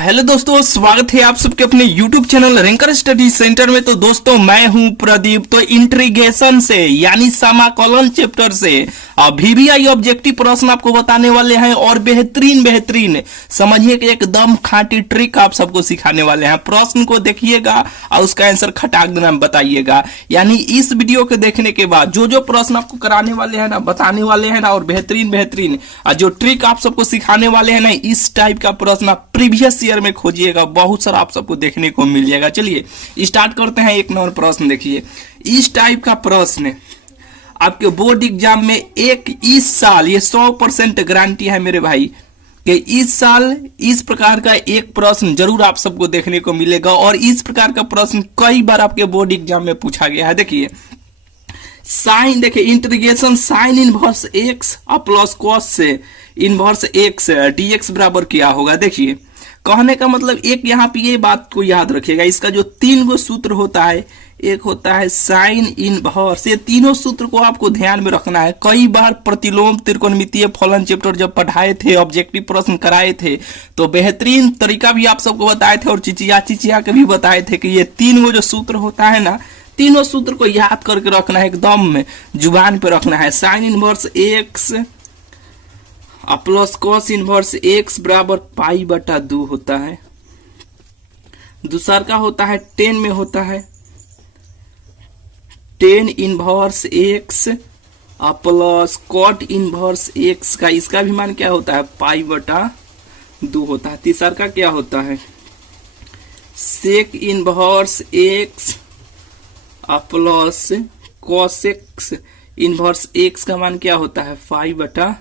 Hello दोस्तों, स्वागत है आप सबके अपने YouTube channel ranker study centre में। तो दोस्तों मैं हूं प्रदीप। तो इंट्रीगेशन से यानी समाकलन चैप्टर से VBI ऑब्जेक्टिव प्रश्न आपको बताने वाले हैं और बेहतरीन समझिए कि एकदम खांटी ट्रिक आप सबको सिखाने वाले हैं। प्रश्न को देखिएगा और उसका आंसर खटाक देना बताइएगा। यानी इस वीडियो को देखने के बाद जो प्रश्न आपको कराने वाले हैं ना, बताने वाले हैं ना, और बेहतरीन जो ट्रिक आप सबको सिखाने वाले हैं ना, इस टाइप का प्रश्न आप प्रीवियस ईयर में खोजिएगा, बहुत सारा आप सबको देखने को मिल जाएगा। चलिए स्टार्ट करते हैं। एक नंबर प्रश्न देखिए, इस टाइप का प्रश्न आपके बोर्ड एग्जाम में इस साल ये 100% गारंटी है मेरे भाई कि इस साल इस प्रकार का एक प्रश्न जरूर आप सबको देखने को मिलेगा। और इस प्रकार का प्रश्न कई बार आपके बोर्ड एग्जाम में पूछा गया है। देखिए साइन, देखिए integration sine inverse x plus cos से इनवर्स एक्स dx बराबर क्या होगा। देखिए कहने का मतलब एक यहाँ पे ये बात को याद रखिएगा, इसका जो 3 गो सूत्र होता है, एक होता है साइन इनवर्स, ये तीनों सूत्र को आपको ध्यान में रखना है। कई बार प्रतिलोम त्रिकोणमितीय फलन चैप्टर जब पढ़ाए थे, ऑब्जेक्टिव प्रश्न कराए थे, तो बेहतरीन तरीका भी आप सबको बताए थे और चिचिया के भी बताए थे कि ये 3 गो जो सूत्र होता है ना, तीनों सूत्र को याद करके रखना है, एकदम जुबान पे रखना है। Sine inverse x plus cos inverse x बराबर पाई बटा 2 होता है। दूसरा का होता है 10 में होता है tan inverse x plus cot inverse x का, इसका भी मान क्या होता है, पाई बटा 2 होता है। तीसरा का क्या होता है sec inverse x plus cosec inverse x का मान क्या होता है, पाई बटा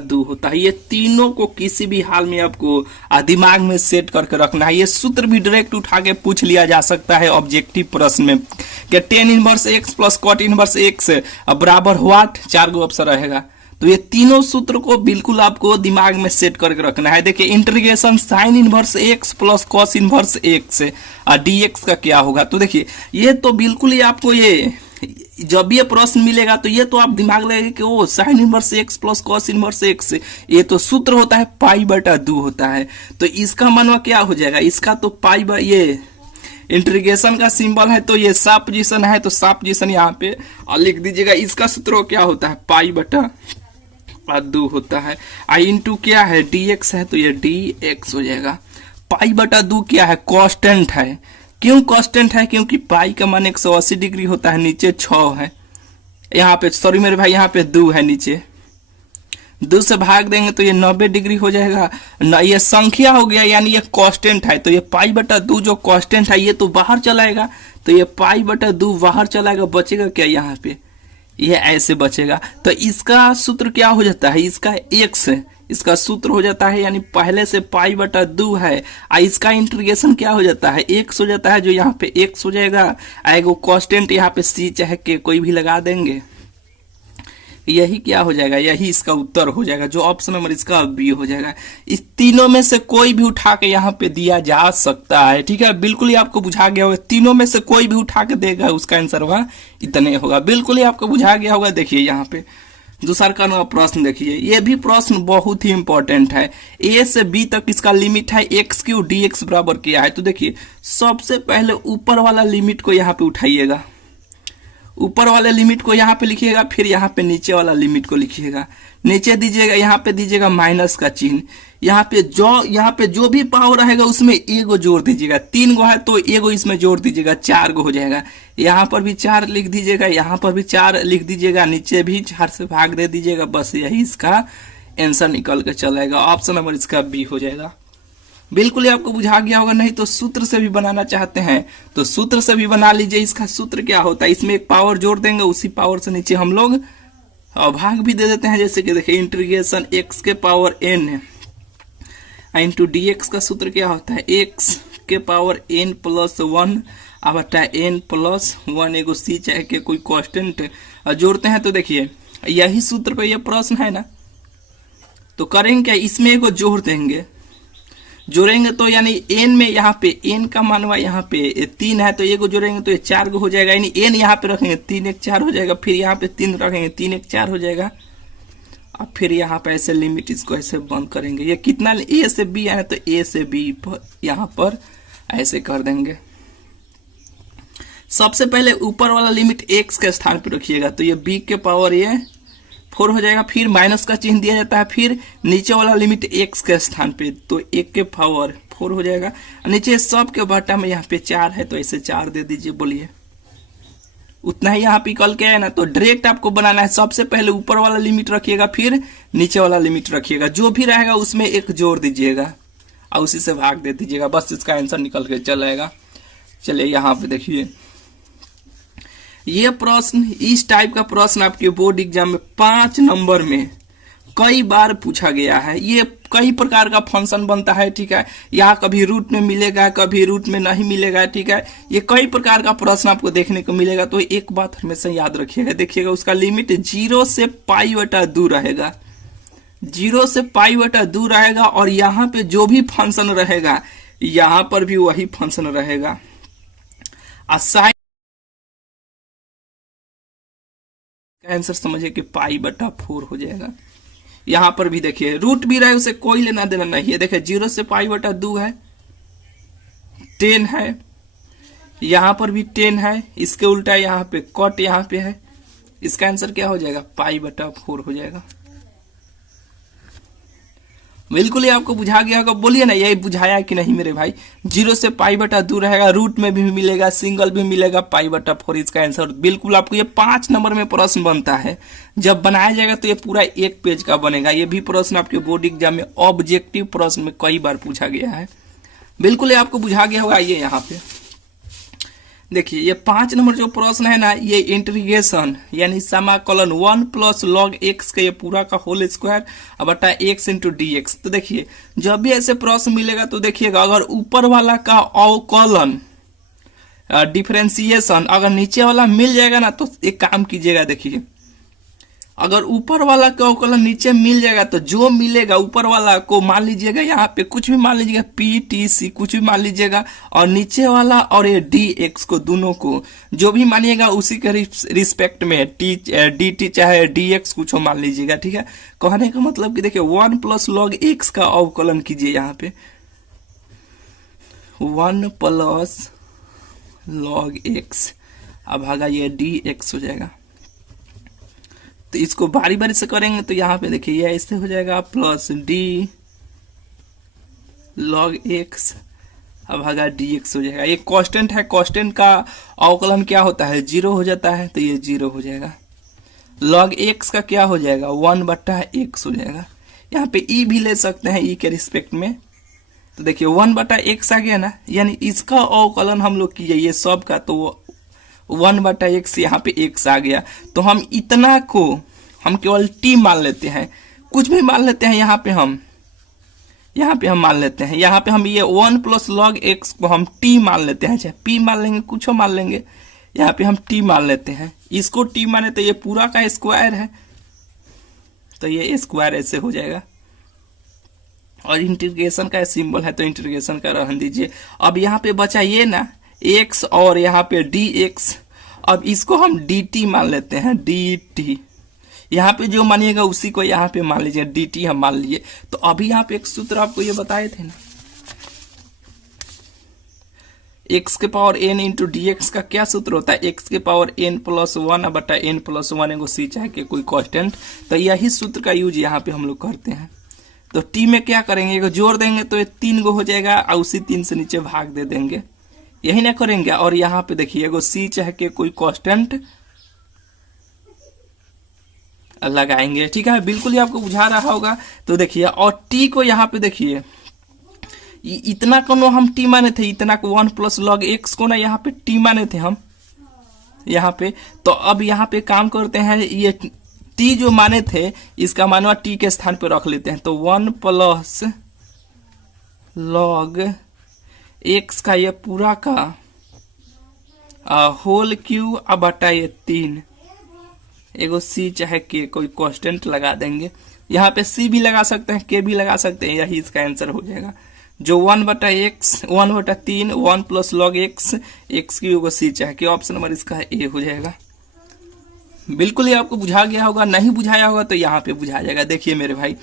2 होता है। ये तीनों को किसी भी हाल में आपको दिमाग में सेट करके रखना है। ये सूत्र भी डायरेक्ट उठा के पूछ लिया जा सकता है ऑब्जेक्टिव प्रश्न में कि tan inverse x plus cot inverse x बराबर व्हाट, 4 गो ऑप्शन रहेगा। तो ये तीनों सूत्र को बिल्कुल आपको दिमाग में सेट करके रखना है। देखिए integration sine inverse x plus cos inverse x dx का क्या होगा। तो देखिए ये तो बिल्कुल ही आपको ये जब ये प्रश्न मिलेगा तो ये तो आप दिमाग लगेगा कि वो sine inverse x plus cos inverse x, ये तो सूत्र होता है पाई बटा 2 होता है। तो इसका मानवा क्या हो जाएगा, इसका तो पाई ये इंटीग्रेशन का सिंबल है, तो ये साफ पोजीशन है, तो साफ पोजीशन यहाँ पे लिख दीजिएगा। इसका सूत्र क्या होता है, पाई बटा 2 होता है। आई इंटू क्या है, dx है, तो ये dx हो जाएगा। पाई बटा 2 क्या है, कांस्टेंट है। क्यों कांस्टेंट है, क्योंकि पाई का मान 180 डिग्री होता है, नीचे 6 है, यहाँ पे सॉरी मेरे भाई, यहाँ पे 2 है, नीचे 2 से भाग देंगे तो ये 90 डिग्री हो जाएगा। ये संख्या हो गया, यानी ये कांस्टेंट है। तो ये पाई बटा 2 जो कांस्टेंट है ये तो बाहर चलाएगा, तो ये पाई बटा 2 बाहर चलाएगा, बचेगा क्या, यहाँ पे ये ऐसे बचेगा। तो इसका सूत्र क्या हो जाता है, इसका x इसका सूत्र हो जाता है, यानी पहले से पाई बटा 2 है, इसका इंटीग्रेशन क्या हो जाता है, x हो जाता है, जो यहाँ पे x हो जाएगा। एगो कांस्टेंट यहाँ पे c चाहे के कोई भी लगा देंगे, यही क्या हो जाएगा, यही इसका उत्तर हो जाएगा, जो ऑप्शन नंबर इसका बी हो जाएगा। इस तीनों में से कोई भी उठा के यहाँ पे दिया जा सकता है, ठीक है, बिल्कुल ही आपको बुझा गया होगा। तीनों में से कोई भी उठा के देगा, उसका आंसर वहाँ इतने होगा, बिल्कुल ही आपको बुझा गया होगा। देखिए यहाँ पे दूसरा का प्रश्न देखिए, ये भी प्रश्न बहुत ही इंपॉर्टेंट है। ए से बी तक इसका लिमिट है एक्स क्यू dx बराबर क्या है। तो देखिए सबसे पहले ऊपर वाला लिमिट को यहाँ पे उठाइएगा, ऊपर वाले लिमिट को यहाँ पे लिखिएगा, फिर यहाँ पे नीचे वाला लिमिट को लिखिएगा, नीचे दीजिएगा, यहाँ पे दीजिएगा माइनस का चिन्ह, यहाँ पे जो भी पावर रहेगा उसमें एगो जोड़ दीजिएगा। 3 गो है तो एगो इसमें जोड़ दीजिएगा, 4 गो हो जाएगा। यहाँ पर भी 4 लिख दीजिएगा, यहाँ पर भी 4 लिख दीजिएगा, नीचे भी 4 से भाग दे दीजिएगा, बस यही इसका आंसर निकल के चलेगा। ऑप्शन नंबर इसका बी हो जाएगा। बिल्कुल ही आपको बुझा गया होगा। नहीं तो सूत्र से भी बनाना चाहते हैं तो सूत्र से भी बना लीजिए। इसका सूत्र क्या होता है, इसमें एक पावर जोड़ देंगे, उसी पावर से नीचे हम लोग भाग भी दे देते हैं। जैसे कि देखिए इंटीग्रेशन x के पावर n है इंटू dx का सूत्र क्या होता है, x के पावर n प्लस 1 बटा n प्लस 1, एगो c चाहे के कोई कांस्टेंट जोड़ते हैं। तो देखिए यही सूत्र पे ये प्रश्न है ना, तो करेंगे क्या, इसमें एगो जोड़ देंगे, जोड़ेंगे तो यानी n में यहाँ पे n का मानवा यहाँ पे 3 है, तो एगो जोड़ेंगे तो ये 4 गो हो जाएगा, यानी n यहाँ पे रखेंगे 3 1 4 हो जाएगा, फिर यहाँ पे 3 रखेंगे 3 1 4 हो जाएगा। अब फिर यहाँ पे ऐसे लिमिट इसको ऐसे बंद करेंगे। ये कितना ए से बी आया तो ए से बी पर यहाँ पर ऐसे कर देंगे। सबसे पहले ऊपर वाला लिमिट x के स्थान पर रखिएगा तो ये b के पावर ये 4 हो जाएगा। फिर माइनस का चिन्ह दिया जाता है। फिर नीचे वाला लिमिट x के स्थान पे तो 1 के पावर 4 हो जाएगा। नीचे सब के बटा में यहाँ पे 4 है तो ऐसे 4 दे दीजिए। बोलिए उतना ही यहाँ पे कल के है ना। तो डायरेक्ट आपको बनाना है। सबसे पहले ऊपर वाला लिमिट रखिएगा फिर नीचे वाला लिमिट रखिएगा। जो भी रहेगा उसमें एक जोड़ दीजिएगा और उसी से भाग दे दीजिएगा। बस इसका आंसर निकल के चल आएगा। चलिए यहाँ पे देखिए, ये प्रश्न, इस टाइप का प्रश्न आपके बोर्ड एग्जाम में 5 नंबर में कई बार पूछा गया है। ये कई प्रकार का फंक्शन बनता है, ठीक है। यहाँ कभी रूट में मिलेगा, कभी रूट में नहीं मिलेगा, ठीक है। ये कई प्रकार का प्रश्न आपको देखने को मिलेगा। तो एक बात हमेशा याद रखिएगा, देखिएगा उसका लिमिट 0 से π/2 रहेगा। 0 से π/2 रहेगा और यहाँ पे जो भी फंक्शन रहेगा यहाँ पर भी वही फंक्शन रहेगा। साइन आंसर समझिए कि π/4 हो जाएगा। यहाँ पर भी देखिए रूट भी रहे उसे कोई लेना देना नहीं है। देखिए 0 से π/2 है, 10 है, यहाँ पर भी 10 है। इसके उल्टा यहाँ पे कट यहाँ पे है। इसका आंसर क्या हो जाएगा? π/4 हो जाएगा। बिल्कुल ही आपको बुझा गया होगा। बोलिए ना, यही बुझाया कि नहीं मेरे भाई? 0 से π/2 रहेगा, रूट में भी मिलेगा, सिंगल भी मिलेगा, π/4 इसका आंसर। बिल्कुल आपको ये 5 नंबर में प्रश्न बनता है। जब बनाया जाएगा तो ये पूरा 1 पेज का बनेगा। ये भी प्रश्न आपके बोर्ड एग्जाम में ऑब्जेक्टिव प्रश्न में कई बार पूछा गया है। बिल्कुल ही आपको बुझा गया होगा। ये यहाँ पे देखिए, ये 5 नंबर जो प्रश्न है ना, ये इंटीग्रेशन यानी समाकलन 1 + log x का ये पूरा का होल स्क्वायर बटा x × dx। तो देखिए जब भी ऐसे प्रश्न मिलेगा तो देखिएगा, अगर ऊपर वाला का अवकलन डिफरेंशिएशन अगर नीचे वाला मिल जाएगा ना तो एक काम कीजिएगा। देखिए अगर ऊपर वाला का अवकलन नीचे मिल जाएगा तो जो मिलेगा ऊपर वाला को मान लीजिएगा, यहाँ पे कुछ भी मान लीजिएगा, PTC कुछ भी मान लीजिएगा, और नीचे वाला और ये dx को दोनों को जो भी मानिएगा उसी के रिस्पेक्ट में dt चाहे dx कुछ हो मान लीजिएगा, ठीक है। कहने का मतलब कि देखिए 1 + log x का अवकलन कीजिए। यहाँ पे 1 + log x अब भागा ये dx हो जाएगा। तो इसको बारी बारी से करेंगे तो यहाँ पे देखिए ये ऐसे हो जाएगा प्लस d log x अब भागा dx हो जाएगा। ये कांस्टेंट है, कांस्टेंट का अवकलन क्या होता है? 0 हो जाता है, तो ये 0 हो जाएगा। log x का क्या हो जाएगा? 1/x हो जाएगा। यहाँ पे e भी ले सकते हैं, e के रिस्पेक्ट में। तो देखिए 1/x आ गया ना, यानी इसका अवकलन हम लोग किए ये सब का, तो 1/x यहाँ पे x आ गया। तो हम इतना को हम केवल t मान लेते हैं, कुछ भी मान लेते हैं। यहाँ पे हम मान लेते हैं, यहाँ पे हम ये 1 + log x को हम t मान लेते हैं, चाहे p मान लेंगे, कुछ मान लेंगे। यहाँ पे हम t मान लेते हैं, इसको t माने तो ये पूरा का स्क्वायर है, तो ये स्क्वायर ऐसे हो जाएगा। और इंटीग्रेशन का सिंबल है तो इंटीग्रेशन का रहने दीजिए। अब यहाँ पे बचा ये ना x और यहाँ पे dx। अब इसको हम dt मान लेते हैं, dt। यहाँ पे जो मानिएगा उसी को यहाँ पे मान लीजिए, dt हम मान लिए। तो अभी यहाँ पे एक सूत्र आपको ये बताए थे ना, x के पावर n × dx का क्या सूत्र होता है? x के पावर n + 1/n + 1 एगो c चाहे के कोई कांस्टेंट। तो यही सूत्र का यूज यहाँ पे हम लोग करते हैं। तो t में क्या करेंगे, एगो जोड़ देंगे तो ये 3 गो हो जाएगा और उसी 3 से नीचे भाग दे देंगे, यही ना करेंगे। और यहाँ पे देखिए एगो c चाहे के कोई कांस्टेंट लगाएंगे, ठीक है। बिल्कुल ही आपको बुझा रहा होगा। तो देखिए और t को यहाँ पे देखिए इतना को हम t माने थे, इतना को 1 + log x को ना यहाँ पे t माने थे हम यहाँ पे। तो अब यहाँ पे काम करते हैं, ये t जो माने थे इसका मानवा t के स्थान पे रख लेते हैं। तो 1 + log x का ये पूरा का होल क्यू अब बटा ये 3 एगो c चाहे के कोई कांस्टेंट लगा देंगे। यहाँ पे c भी लगा सकते हैं, k भी लगा सकते हैं, यही इसका आंसर हो जाएगा। जो 1/x 1/3 1 + log x x की होगा c चाहे के, ऑप्शन नंबर इसका ए हो जाएगा। बिल्कुल ही आपको बुझा गया होगा, नहीं बुझाया होगा तो यहाँ पे बुझा जाएगा। देखिए मेरे भाई,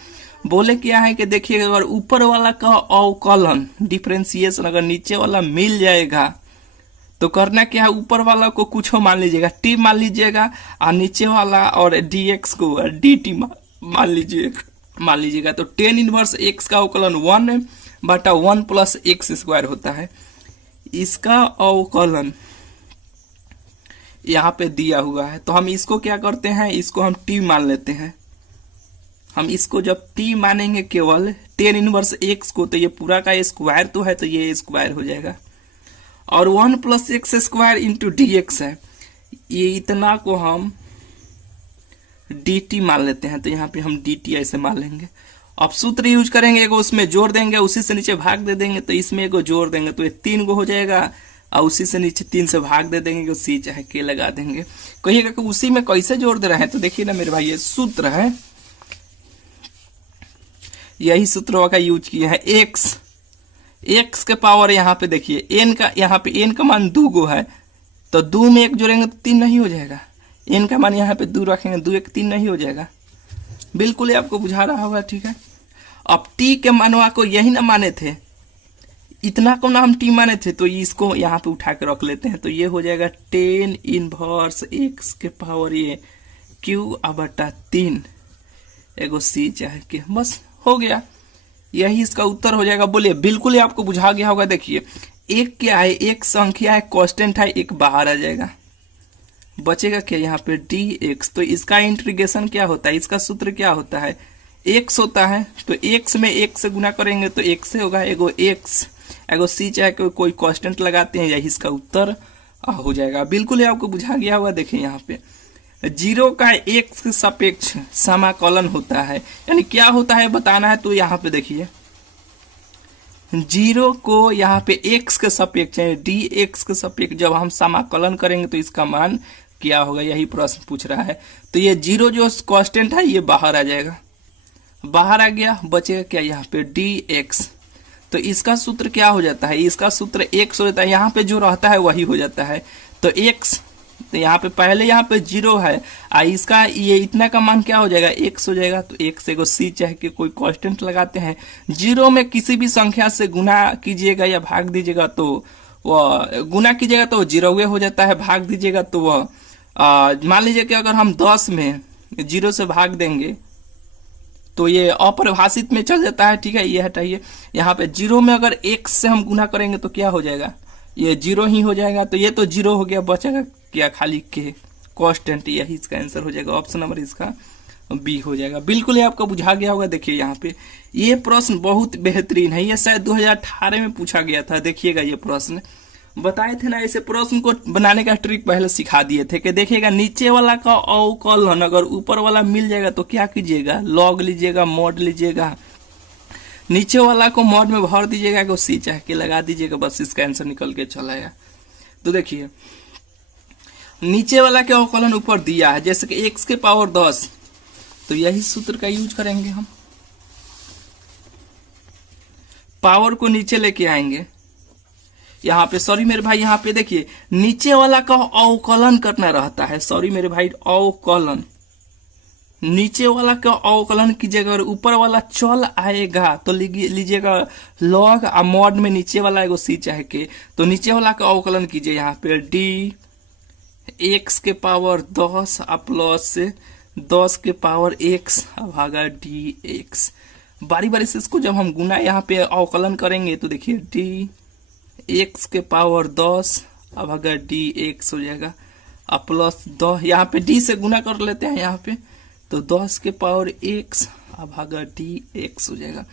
बोले क्या है कि देखिए अगर ऊपर वाला का अवकलन डिफरेंशिएशन अगर नीचे वाला मिल जाएगा तो करना क्या है, ऊपर वाला को कुछ मान लीजिएगा, टी मान लीजिएगा, और नीचे वाला और dx को dt मान लीजिएगा। तो tan इनवर्स x का अवकलन 1/1 प्लस एक्स स्क्वायर होता है। इसका अवकलन यहाँ पे दिया हुआ है, तो हम इसको क्या करते हैं, इसको हम t मान लेते हैं। हम इसको जब t मानेंगे केवल tan इनवर्स x को, तो ये पूरा का स्क्वायर तो है, तो ये स्क्वायर हो जाएगा, और 1 plus x square into D x है, ये इतना को हम dt मान लेते हैं। तो यहाँ पे हम dt ऐसे मान लेंगे। अब सूत्र यूज करेंगे, एगो उसमें जोड़ देंगे, उसी से नीचे भाग दे देंगे, तो इसमें एगो जोड़ देंगे, तो ये 3 गो हो जाएगा, और उसी से नीचे 3 से भाग दे देंगे, सी चाहे के लगा देंगे। कहिएगा कि उसी में कैसे जोड़ दे रहे हैं, तो देखिए ना मेरे भाई, ये सूत्र है, यही सूत्र का यूज किया है। एक्स के पावर यहाँ पे देखिए एन का, यहाँ पे एन का मान 2 गो है, तो 2 में 1 जोड़ेंगे तो 3 नहीं हो जाएगा। एन का मान यहाँ पे 2 रखेंगे, 2 1 3 नहीं हो जाएगा। बिल्कुल ही आपको बुझा रहा होगा, ठीक है। अब टी के मानवा को यही ना माने थे, इतना को ना हम टी माने थे, तो इसको यहाँ पे उठा के रख लेते हैं, तो ये हो जाएगा tan इनवर्स एक्स के पावर ये q/3 एगो सी चाहे के, बस हो गया, यही इसका उत्तर हो जाएगा। बोलिए, बिल्कुल ही आपको बुझा गया होगा। देखिए एक क्या है, एक संख्या है, कांस्टेंट है, एक बाहर आ जाएगा, बचेगा क्या यहाँ पे dx। तो इसका इंटीग्रेशन क्या होता है, इसका सूत्र क्या होता है, x होता है, तो x में 1 से गुना करेंगे तो x से होगा, एगो x एगो c चाहे कोई कांस्टेंट लगाते हैं, यही इसका उत्तर हो जाएगा। बिल्कुल ही आपको बुझा गया होगा। देखिए यहाँ पे 0 का x के सापेक्ष समाकलन होता है, यानी क्या होता है बताना है, तो यहाँ पे देखिए 0 को यहाँ पे x के सापेक्ष dx के सापेक्ष जब हम समाकलन करेंगे तो इसका मान क्या होगा, यही प्रश्न पूछ रहा है। तो ये 0 जो कांस्टेंट है ये बाहर आ जाएगा, बाहर आ गया, बचेगा क्या यहाँ पे dx। तो इसका सूत्र क्या हो जाता है, इसका सूत्र x हो जाता है, यहाँ पे जो रहता है वही हो जाता है। तो x, तो यहाँ पे पहले यहाँ पे 0 है, इसका ये इतना का मान क्या हो जाएगा, x हो जाएगा। तो x एगो c चाहे के कोई कांस्टेंट लगाते हैं। 0 में किसी भी संख्या से गुना कीजिएगा या भाग दीजिएगा तो वह, गुना कीजिएगा तो 0 हो जाता है, भाग दीजिएगा तो वह मान लीजिए कि अगर हम 10 में 0 से भाग देंगे तो ये अपरिभाषित में चल जाता है, ठीक है, ये हटाइए। यहाँ पे 0 में अगर x से हम गुना करेंगे तो क्या हो जाएगा, ये 0 ही हो जाएगा। तो ये तो 0 हो गया, बचेगा क्या, खाली के कांस्टेंट, यही इसका आंसर हो जाएगा। ऑप्शन नंबर इसका बी हो जाएगा। बिल्कुल ही आपको बुझा गया होगा। देखिए यहाँ पे ये प्रश्न बहुत बेहतरीन है, ये शायद 2018 में पूछा गया था। देखिएगा ये प्रश्न बताए थे ना, ऐसे प्रश्न को बनाने का ट्रिक पहले सिखा दिए थे कि देखिएगा नीचे वाला का अवकलन अगर ऊपर वाला मिल जाएगा तो क्या कीजिएगा, लॉग लीजिएगा, मॉड लीजिएगा, नीचे वाला को मॉड में भर दीजिएगा, को सी चाह के लगा दीजिएगा, बस इसका आंसर निकल के चला आएगा। तो देखिए नीचे वाला के अवकलन ऊपर दिया है, जैसे कि x के पावर 10, तो यही सूत्र का यूज करेंगे हम, पावर को नीचे लेके आएंगे। यहाँ पे सॉरी मेरे भाई, यहाँ पे देखिए नीचे वाला का अवकलन करना रहता है, सॉरी मेरे भाई, अवकलन, नीचे वाला का अवकलन कीजिएगा और ऊपर वाला चल आएगा तो लीजिएगा लॉग, और मॉड में नीचे वाला एगो सी चाहे के, तो नीचे वाला का अवकलन कीजिए यहाँ पे डी x के पावर 10 प्लस 10 के पावर x भागा dx। बारी बारी से इसको जब हम गुना यहाँ पे अवकलन करेंगे तो देखिए डी x के पावर 10 भागा dx हो जाएगा, प्लस 10, यहाँ पे d से गुना कर लेते हैं यहाँ पे, तो 10 के पावर x भागा dx हो जाएगा।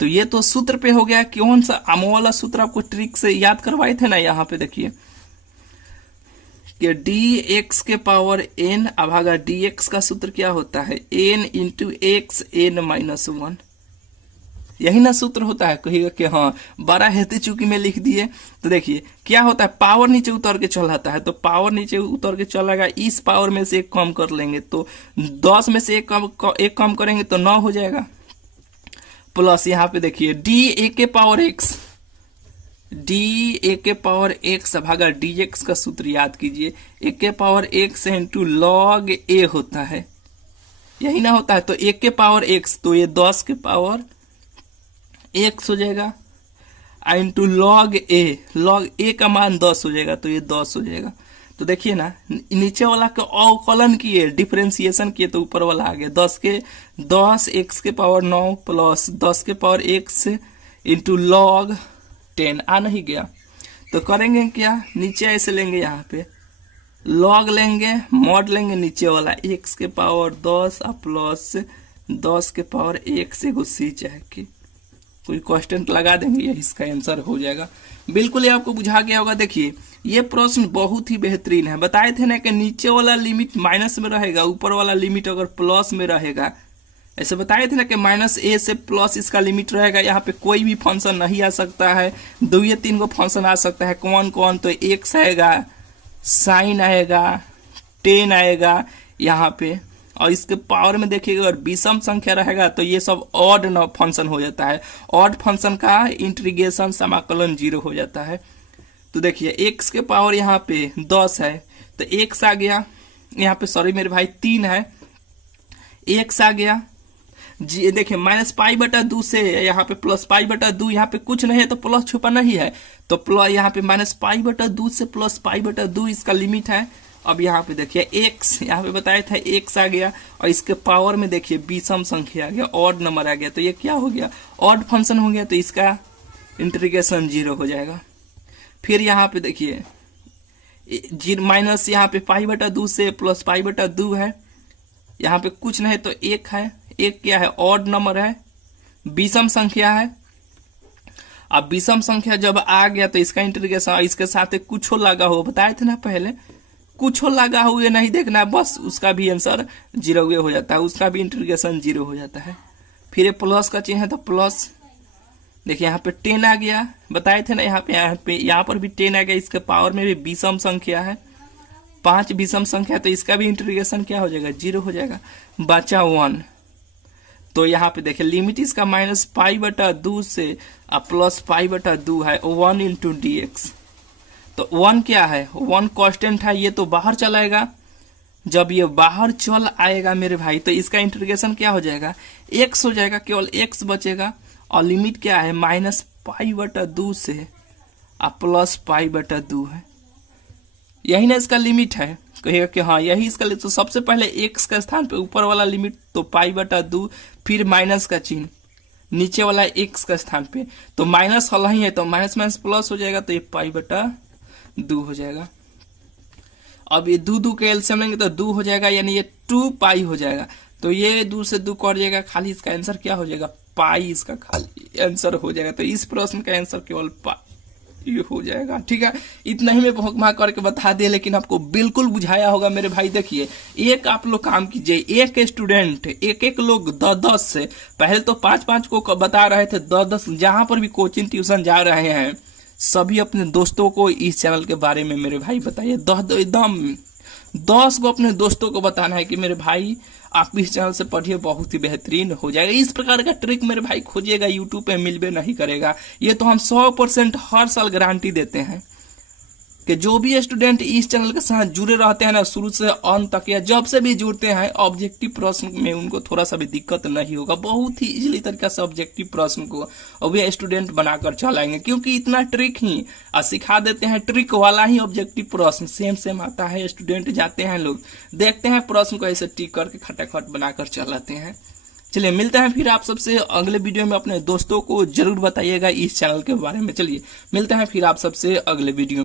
तो ये तो सूत्र पे हो गया। कौन सा आमो वाला सूत्र आपको ट्रिक से याद करवाए थे ना, यहाँ पे देखिए कि dx के पावर n भागा dx का सूत्र क्या होता है, n into x n minus 1, यही ना सूत्र होता है। कहिएगा कि हाँ बड़ा हेतु चूंकि में लिख दिए, तो देखिए क्या होता है, पावर नीचे उतर के चल आता है, तो पावर नीचे उतर के चलेगा, इस पावर में से एक कम कर लेंगे तो 10 में से एक कम करेंगे तो 9 हो जाएगा, प्लस यहाँ पे देखिए डी ए के पावर x, डी ए के पावर एक्स भागा डी एक्स का सूत्र याद कीजिए, ए के पावर एक्स इंटू लॉग ए होता है, यही ना होता है। तो ए के पावर एक्स, तो ये 10 के पावर एक्स हो जाएगा, इंटू लॉग ए का मान 10 हो जाएगा, तो ये 10 हो जाएगा। तो देखिए ना, नीचे वाला का अवकलन किए, डिफरेंशिएशन किए, तो ऊपर वाला आ गया 10 एक्स के पावर 9 प्लस 10 के पावर एक्स इंटू लॉग 10 आ नहीं गया। तो करेंगे क्या, नीचे ऐसे लेंगे, यहाँ पे लॉग लेंगे, मॉड लेंगे, नीचे वाला एक्स के पावर 10 प्लस 10 के पावर एक्स एगो सी चाहे कि कोई कांस्टेंट लगा देंगे, ये इसका आंसर हो जाएगा। बिल्कुल ये आपको बुझा गया होगा। देखिए ये प्रश्न बहुत ही बेहतरीन है। बताए थे ना कि नीचे वाला लिमिट माइनस में रहेगा, ऊपर वाला लिमिट अगर प्लस में रहेगा। ऐसे बताए थे ना कि माइनस ए से प्लस इसका लिमिट रहेगा। यहाँ पे कोई भी फंक्शन नहीं आ सकता है, 2 या 3 को फंक्शन आ सकता है। कौन कौन, तो एक्स आएगा, साइन आएगा, 10 आएगा यहाँ पे। और इसके पावर में देखिएगा अगर विषम संख्या रहेगा तो ये सब ऑड फंक्शन हो जाता है। ऑड फंक्शन का इंटीग्रेशन समाकलन 0 हो जाता है। तो देखिए एक्स के पावर यहाँ पे 10 है, तो एक्स आ गया यहाँ पे, सॉरी मेरे भाई 3 है, एक्स आ गया जी। देखिए माइनस पाई बटा 2 से यहाँ पे प्लस पाई बटा 2, यहाँ पे कुछ नहीं है तो प्लस छुपा नहीं है, तो प्लस यहाँ पे माइनस पाई बटा 2 से प्लस पाई बटा 2 इसका लिमिट है। अब यहाँ पे देखिए एक्स, यहाँ पे बताया था एक्स आ गया, और इसके पावर में देखिए विषम संख्या आ गया, ऑड नंबर आ गया, तो ये क्या हो गया, ऑड फंक्शन हो गया, तो इसका इंटीग्रेशन 0 हो जाएगा। फिर यहाँ पे देखिए माइनस यहाँ पे पाई बटा 2 से प्लस पाई बटा 2 है, यहाँ पे कुछ नहीं तो 1 है, 1 क्या है, ऑड नंबर है, विषम संख्या है। अब विषम संख्या जब आ गया तो इसका इंटीग्रेशन, इसके साथ कुछ लगा हो, बताए थे ना पहले, कुछ लगा हुए नहीं देखना, बस उसका भी आंसर 0 हो जाता है, उसका भी इंटीग्रेशन 0 हो जाता है। फिर ये प्लस का चिन्ह है तो प्लस, देखिए यहाँ पे 10 आ गया, बताए थे ना यहाँ पर भी 10 आ गया। इसके पावर में भी विषम संख्या है, 5 विषम संख्या है, तो इसका भी इंटीग्रेशन क्या हो जाएगा, 0 हो जाएगा। बचा 1, तो यहाँ पे देखिए लिमिट इसका माइनस पाई बटा 2 से प्लस पाई बटा 2 है, 1 इंटू डी एक्स। तो 1 क्या है, 1 कांस्टेंट है, ये तो बाहर चलाएगा। जब ये बाहर चल आएगा मेरे भाई तो इसका इंटीग्रेशन क्या हो जाएगा, x हो जाएगा, केवल x बचेगा। और लिमिट क्या है, माइनस पाई बटा 2 से प्लस पाई बटा 2 है, यही ना इसका लिमिट है। कहेगा कि हाँ यही इसका लिमिट। तो सबसे पहले x का स्थान पे ऊपर वाला लिमिट तो पाई बटा 2, फिर माइनस का चिन्ह नीचे वाला x का स्थान पे, तो माइनस वाला ही है तो माइनस माइनस प्लस हो जाएगा, तो ये पाई बटा 2 हो जाएगा। अब ये 2 के एलसीएम लेंगे तो 2 हो जाएगा, यानी ये 2 पाई हो जाएगा। तो ये 2 से 2 कट जाएगा, खाली इसका आंसर क्या हो जाएगा, पाई इसका खाली आंसर हो जाएगा। तो इस प्रश्न का आंसर केवल पाई हो जाएगा। ठीक है, इतना ही मैं भोंक करके बता दिया, लेकिन आपको बिल्कुल बुझाया होगा मेरे भाई। देखिए एक आप लोग काम कीजिए, एक स्टूडेंट एक लोग 10 से, पहले तो 5 को बता रहे थे, 10 जहां पर भी कोचिंग ट्यूशन जा रहे हैं सभी अपने दोस्तों को इस चैनल के बारे में मेरे भाई बताइए। एकदम 10 को अपने दोस्तों को बताना है कि मेरे भाई आप इस चैनल से पढ़िए, बहुत ही बेहतरीन हो जाएगा। इस प्रकार का ट्रिक मेरे भाई खोजिएगा, यूट्यूब पे मिलबे नहीं करेगा। ये तो हम 100% हर साल गारंटी देते हैं कि जो भी स्टूडेंट इस चैनल के साथ जुड़े रहते हैं ना, शुरू से अंत तक या जब से भी जुड़ते हैं, ऑब्जेक्टिव प्रश्न में उनको थोड़ा सा भी दिक्कत नहीं होगा। बहुत ही इजीली तरीका से ऑब्जेक्टिव प्रश्न को अभी स्टूडेंट बनाकर चलाएंगे, क्योंकि इतना ट्रिक ही सिखा देते हैं। ट्रिक वाला ही ऑब्जेक्टिव प्रश्न सेम आता है। स्टूडेंट जाते हैं, लोग देखते हैं प्रश्न को ऐसे टिक करके खटाखट बनाकर चलाते हैं। चलिए मिलते हैं फिर आप सबसे अगले वीडियो में। अपने दोस्तों को जरूर बताइएगा इस चैनल के बारे में। चलिए मिलते हैं फिर आप सबसे अगले वीडियो में।